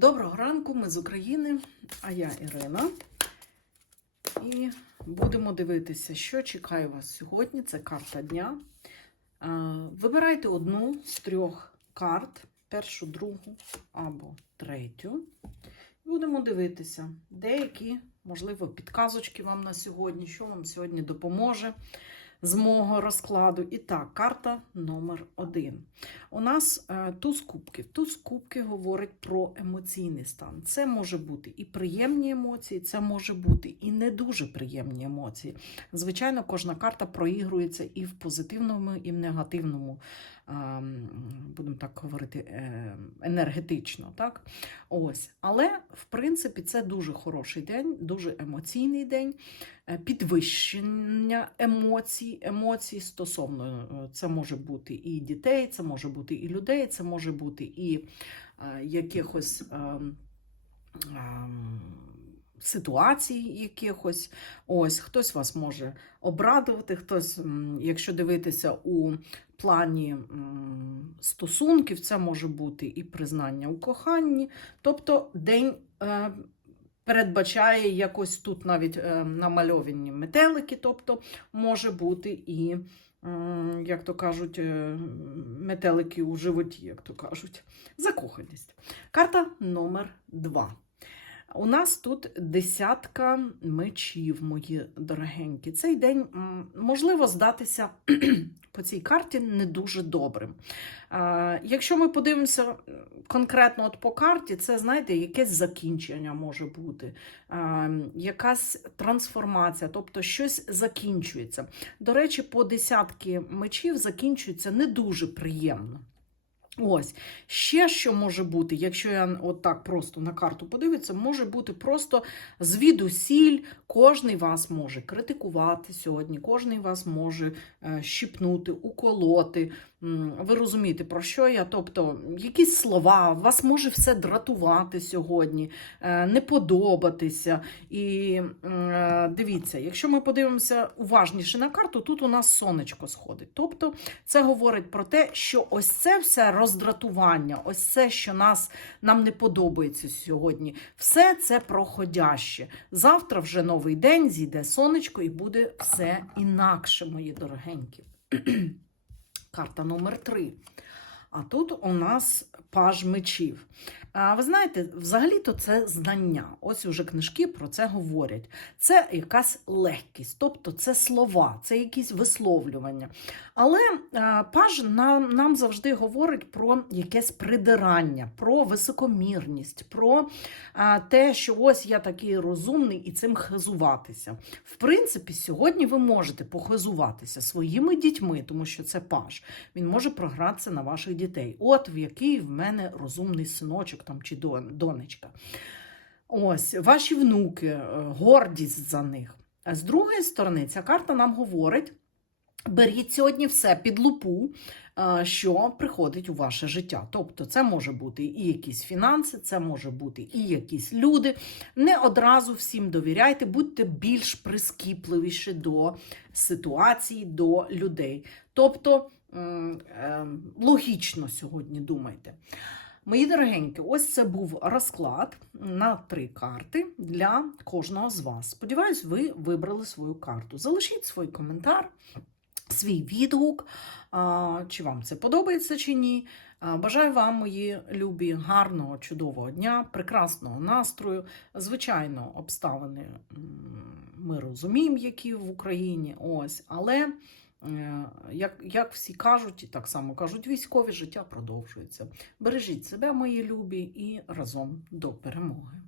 Доброго ранку, ми з України, а я Ірина. І будемо дивитися, що чекає вас сьогодні. Це карта дня. Вибирайте одну з трьох карт: першу, другу або третю. Будемо дивитися, деякі, можливо, підказочки вам на сьогодні, що вам сьогодні допоможе з мого розкладу. І так, карта номер один. У нас е, туз кубків. Туз кубки говорить про емоційний стан. Це може бути і приємні емоції, це може бути і не дуже приємні емоції. Звичайно, кожна карта проігрується і в позитивному, і в негативному, е, будемо так говорити, е, енергетично. Так? Ось. Але, в принципі, це дуже хороший день, дуже емоційний день, підвищення емоцій, емоцій стосовно е, це може бути і дітей, це може бути і людей, це може бути і е, якихось. ем, ем, Ситуацій якихось, ось хтось вас може обрадувати, хтось, якщо дивитися у плані стосунків, це може бути і признання у коханні. Тобто день е, передбачає якось тут навіть е, намальовані метелики, тобто може бути і, як то кажуть, е, метелики у животі, як то кажуть, закоханість. Карта номер 2. У нас тут десятка мечів, мої дорогенькі. Цей день можливо здатися по цій карті не дуже добрим. Якщо ми подивимося конкретно от по карті, це, знаєте, якесь закінчення може бути, якась трансформація, тобто щось закінчується. До речі, по десятки мечів закінчується не дуже приємно. Ось ще що може бути, якщо я от так просто на карту подивитися, може бути просто звідусіль. Кожний вас може критикувати сьогодні, кожний вас може е, щіпнути, уколоти. Ви розумієте, про що я? Тобто, якісь слова, вас може все дратувати сьогодні, е, не подобатися. І е, дивіться, якщо ми подивимося уважніше на карту, тут у нас сонечко сходить. Тобто, це говорить про те, що ось це все роздратування, ось це, що нас, нам не подобається сьогодні, все це проходяще. Завтра вже новий день, зійде сонечко і буде все інакше, мої дорогенькі. Карта номер три. А тут у нас паж мечів. А, ви знаєте, взагалі-то це знання. Ось уже книжки про це говорять. Це якась легкість, тобто це слова, це якісь висловлювання. Але паж нам, нам завжди говорить про якесь придирання, про високомірність, про те, що ось я такий розумний і цим хизуватися. В принципі, сьогодні ви можете похизуватися своїми дітьми, тому що це паж. Він може програтися на ваших дітей. От в який в мене розумний синочок там чи донечка. Ось, ваші внуки, е, гордість за них. А з другої сторони, ця карта нам говорить. Беріть сьогодні все під лупу, е, що приходить у ваше життя. Тобто, це може бути і якісь фінанси, це може бути і якісь люди. Не одразу всім довіряйте, будьте більш прискіпливіші до ситуацій, до людей. Тобто е, логічно сьогодні думайте. Мої дорогенькі, ось це був розклад на три карти для кожного з вас. Сподіваюсь, ви вибрали свою карту. Залишіть свій коментар, свій відгук, чи вам це подобається чи ні. Бажаю вам, мої любі, гарного, чудового дня, прекрасного настрою. Звичайно, обставини ми розуміємо, які в Україні. Ось, але. е, Як, як всі кажуть, і так само кажуть, військові життя продовжується. Бережіть себе, мої любі, і разом до перемоги.